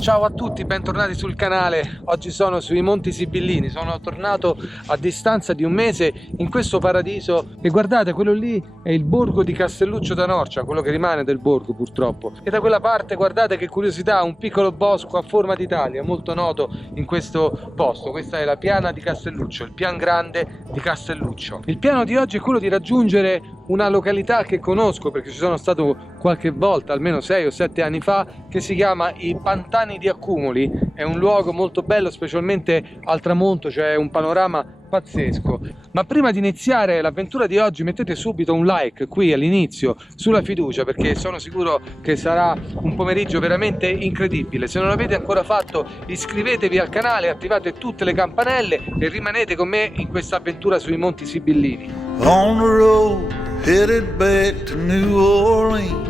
Ciao a tutti, bentornati sul canale. Oggi sono sui Monti Sibillini, sono tornato a distanza di un mese in questo paradiso e guardate, quello lì è il borgo di Castelluccio da Norcia, quello che rimane del borgo purtroppo. E da quella parte guardate che curiosità, un piccolo bosco a forma d'Italia, molto noto in questo posto. Questa è la piana di Castelluccio, il pian grande di Castelluccio. Il piano di oggi è quello di raggiungere una località che conosco perché ci sono stato qualche volta, almeno 6 o 7 anni fa, che si chiama i Pantani di Accumoli. È un luogo molto bello, specialmente al tramonto, c'è un panorama pazzesco. Ma prima di iniziare l'avventura di oggi mettete subito un like qui all'inizio sulla fiducia, perché sono sicuro che sarà un pomeriggio veramente incredibile. Se non l'avete ancora fatto, iscrivetevi al canale, attivate tutte le campanelle e rimanete con me in questa avventura sui Monti Sibillini. On the road, headed back to New Orleans,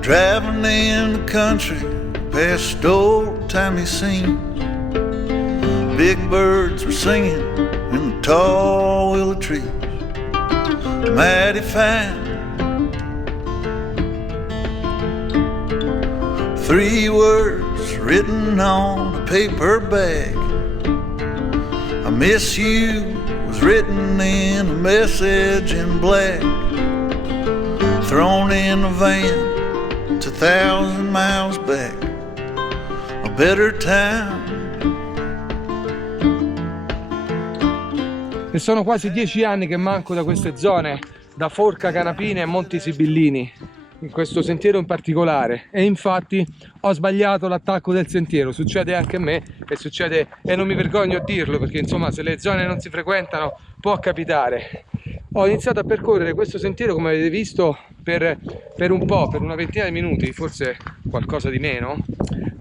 driving in the country past old-timey scenes. Big birds were singing in the tall willow trees, mighty fine. 3 words written on a paper bag: I miss you, was written in a message in black, thrown in a van 2,000 miles back, a better time. E sono quasi 10 anni che manco da queste zone, da Forca Canapine e Monti Sibillini, in questo sentiero in particolare, e infatti ho sbagliato l'attacco del sentiero. Succede anche a me e succede, e non mi vergogno a dirlo, perché insomma se le zone non si frequentano può capitare. Ho iniziato a percorrere questo sentiero, come avete visto, per un po', per una ventina di minuti, forse qualcosa di meno,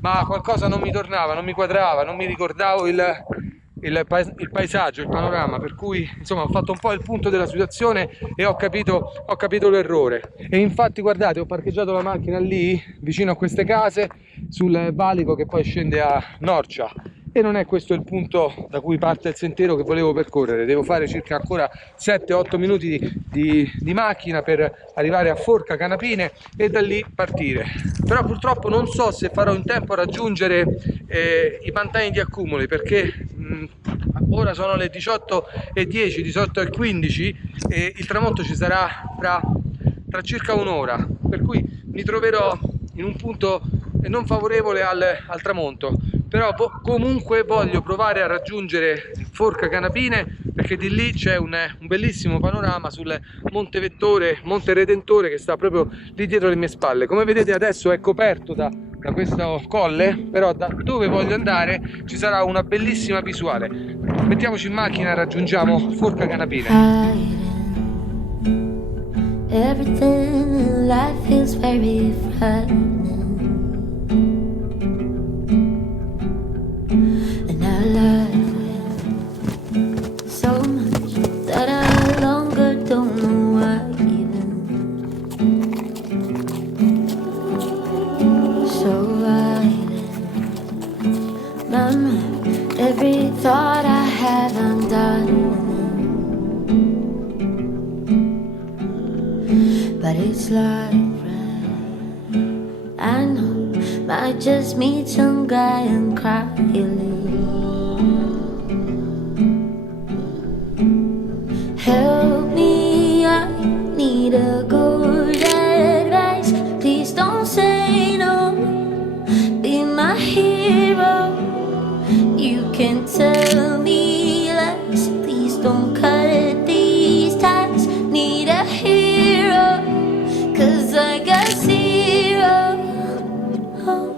ma qualcosa non mi tornava, non mi quadrava, non mi ricordavo il paesaggio, il panorama, per cui insomma ho fatto un po' il punto della situazione e ho capito l'errore. E infatti guardate, ho parcheggiato la macchina lì vicino a queste case sul valico che poi scende a Norcia, e non è questo il punto da cui parte il sentiero che volevo percorrere. Devo fare circa ancora 7-8 minuti di macchina per arrivare a Forca Canapine e da lì partire. Però purtroppo non so se farò in tempo a raggiungere i Pantani di Accumoli, perché ora sono le 18:10, 18:15 e il tramonto ci sarà tra circa un'ora, per cui mi troverò in un punto non favorevole al tramonto. Però comunque voglio provare a raggiungere Forca Canapine, perché di lì c'è un bellissimo panorama sul Monte Redentore, che sta proprio lì dietro le mie spalle. Come vedete adesso è coperto da questo colle, però da dove voglio andare ci sarà una bellissima visuale. Mettiamoci in macchina e raggiungiamo Forca Canapine. Everything in life is very frightening. And I love it so much that I longer don't know why even. So my mind, every thought I have undone. But it's like I know, might just meet some guy and cry a little. Help me, I need a good advice. Please don't say no, be my hero. You can tell me lies, please don't cut these ties. Need a hero, 'cause I got zero hope.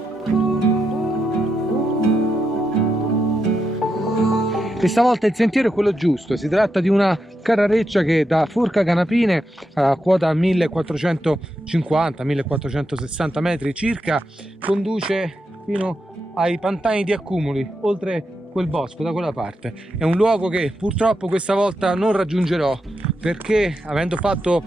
Questa volta il sentiero è quello giusto, si tratta di una carrareccia che da Forca Canapine a quota 1450-1460 metri circa conduce fino ai pantani di Accumuli, oltre quel bosco da quella parte. È un luogo che purtroppo questa volta non raggiungerò perché, avendo fatto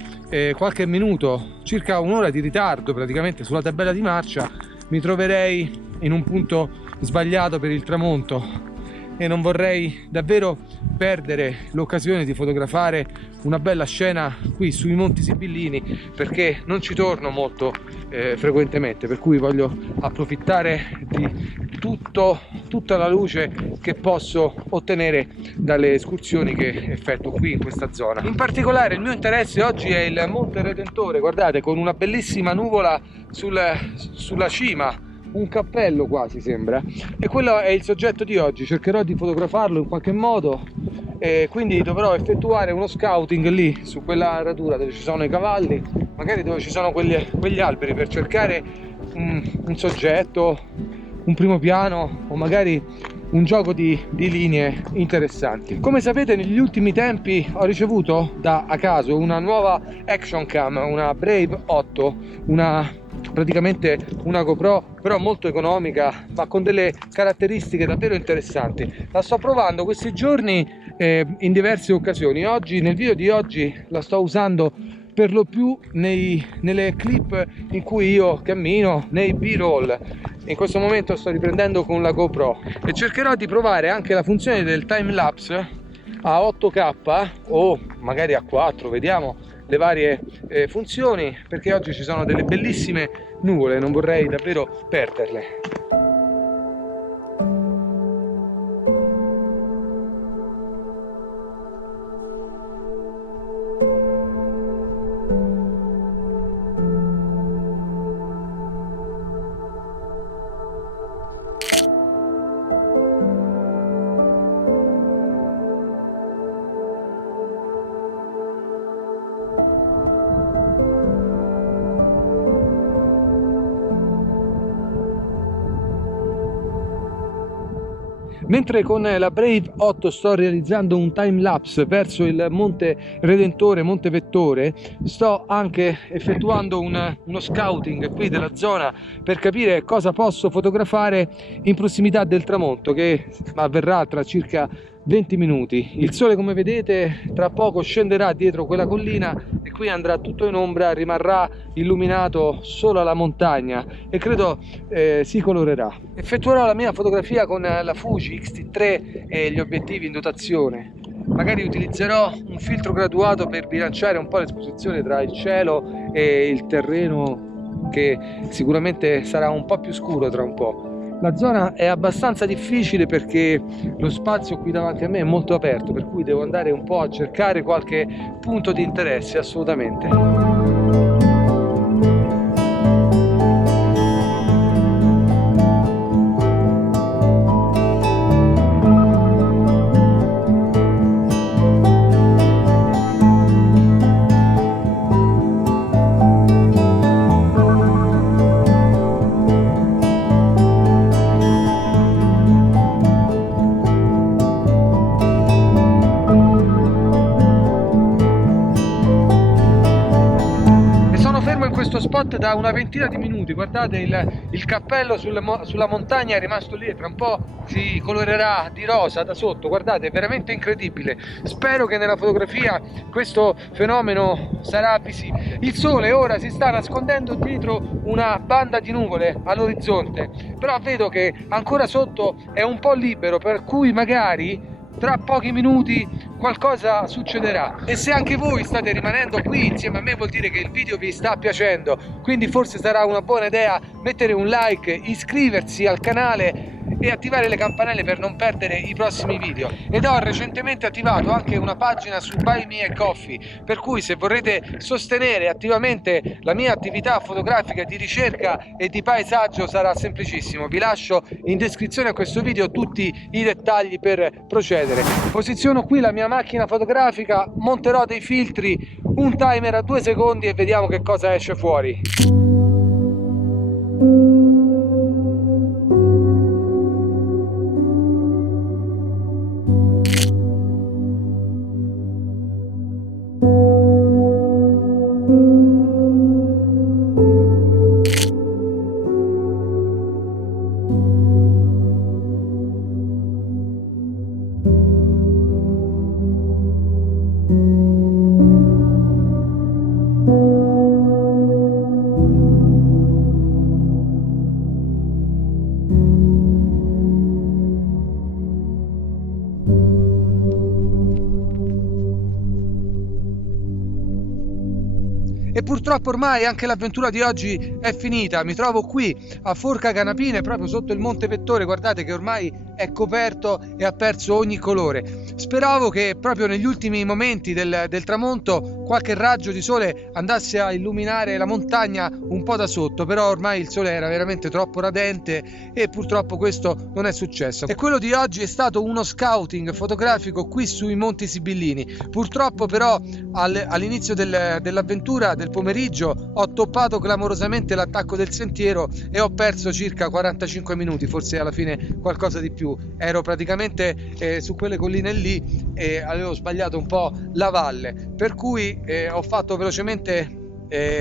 qualche minuto, circa un'ora di ritardo praticamente sulla tabella di marcia, mi troverei in un punto sbagliato per il tramonto e non vorrei davvero perdere l'occasione di fotografare una bella scena qui sui Monti Sibillini, perché non ci torno molto frequentemente, per cui voglio approfittare di tutta la luce che posso ottenere dalle escursioni che effettuo qui in questa zona. In particolare il mio interesse oggi è il Monte Redentore, guardate, con una bellissima nuvola sulla cima, un cappello quasi sembra, e quello è il soggetto di oggi. Cercherò di fotografarlo in qualche modo e quindi dovrò effettuare uno scouting lì su quella radura dove ci sono i cavalli, magari dove ci sono quegli alberi, per cercare un soggetto, un primo piano o magari un gioco di linee interessanti. Come sapete, negli ultimi tempi ho ricevuto a caso una nuova action cam, una Brave 8, praticamente una GoPro però molto economica ma con delle caratteristiche davvero interessanti. La sto provando questi giorni in diverse occasioni. Oggi, nel video di oggi, la sto usando per lo più nelle clip in cui io cammino, nei B-roll. In questo momento sto riprendendo con la GoPro e cercherò di provare anche la funzione del time lapse a 8K o magari a 4, vediamo le varie funzioni, perché oggi ci sono delle bellissime nuvole, non vorrei davvero perderle. Mentre con la Brave 8 sto realizzando un time lapse verso il Monte Redentore, Monte Vettore, sto anche effettuando uno scouting qui della zona per capire cosa posso fotografare in prossimità del tramonto, che avverrà tra circa 20 minuti. Il sole, come vedete, tra poco scenderà dietro quella collina e qui andrà tutto in ombra, rimarrà illuminato solo la montagna e credo si colorerà. Effettuerò la mia fotografia con la Fuji X-T3 e gli obiettivi in dotazione. Magari utilizzerò un filtro graduato per bilanciare un po' l'esposizione tra il cielo e il terreno, che sicuramente sarà un po' più scuro tra un po'. La zona è abbastanza difficile perché lo spazio qui davanti a me è molto aperto, per cui devo andare un po' a cercare qualche punto di interesse, assolutamente. Questo spot da una ventina di minuti, guardate il cappello sulla montagna è rimasto lì e tra un po' si colorerà di rosa da sotto, guardate, è veramente incredibile. Spero che nella fotografia questo fenomeno sarà visibile. Il sole ora si sta nascondendo dietro una banda di nuvole all'orizzonte, però vedo che ancora sotto è un po' libero, per cui magari tra pochi minuti qualcosa succederà. E se anche voi state rimanendo qui insieme a me vuol dire che il video vi sta piacendo, quindi forse sarà una buona idea mettere un like, iscriversi al canale e attivare le campanelle per non perdere i prossimi video. Ed ho recentemente attivato anche una pagina su Buy Me a Coffee, per cui se vorrete sostenere attivamente la mia attività fotografica di ricerca e di paesaggio sarà semplicissimo. Vi lascio in descrizione a questo video tutti i dettagli per procedere. Posiziono qui la mia macchina fotografica, monterò dei filtri, un timer a 2 secondi e vediamo che cosa esce fuori. purtroppo ormai anche l'avventura di oggi è finita. Mi trovo qui a Forca Canapine, proprio sotto il Monte Vettore, guardate che ormai è coperto e ha perso ogni colore. Speravo che proprio negli ultimi momenti del tramonto qualche raggio di sole andasse a illuminare la montagna un po' da sotto, però ormai il sole era veramente troppo radente e purtroppo questo non è successo. E quello di oggi è stato uno scouting fotografico qui sui Monti Sibillini. Purtroppo però all'inizio dell'avventura del pomeriggio ho toppato clamorosamente l'attacco del sentiero e ho perso circa 45 minuti, forse alla fine qualcosa di più. Ero praticamente su quelle colline lì e avevo sbagliato un po' la valle, per cui ho fatto velocemente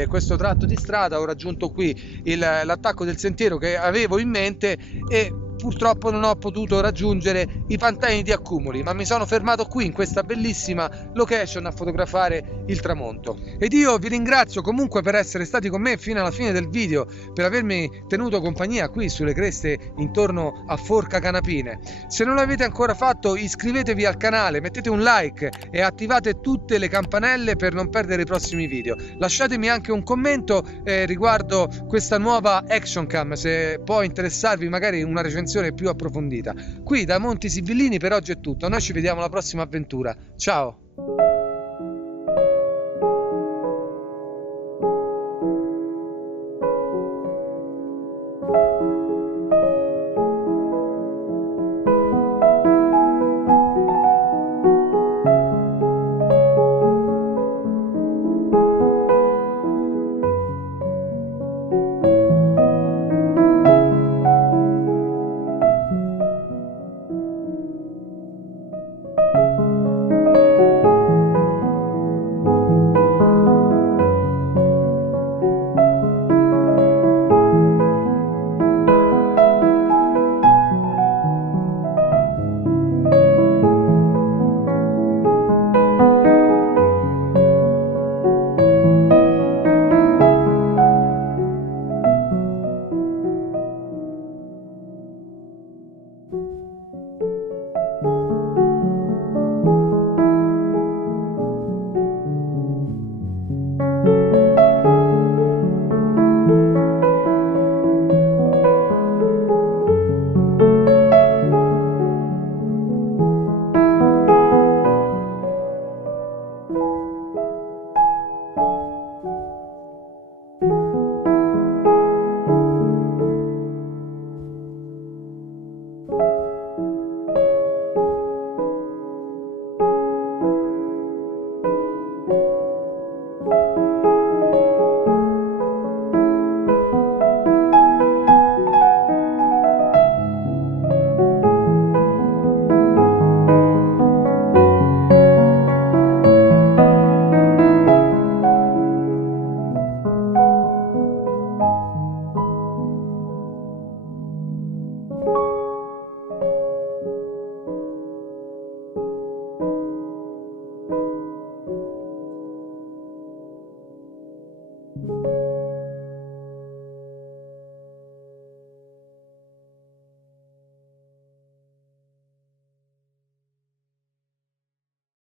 questo tratto di strada, ho raggiunto qui l'attacco del sentiero che avevo in mente e purtroppo non ho potuto raggiungere i pantani di Accumoli, ma mi sono fermato qui in questa bellissima location a fotografare il tramonto. Ed io vi ringrazio comunque per essere stati con me fino alla fine del video, per avermi tenuto compagnia qui sulle creste intorno a Forca Canapine. Se non l'avete ancora fatto, iscrivetevi al canale, mettete un like e attivate tutte le campanelle per non perdere i prossimi video. Lasciatemi anche un commento riguardo questa nuova action cam, se può interessarvi magari una recensione più approfondita. Qui da Monti Sibillini per oggi è tutto, noi ci vediamo alla prossima avventura, ciao!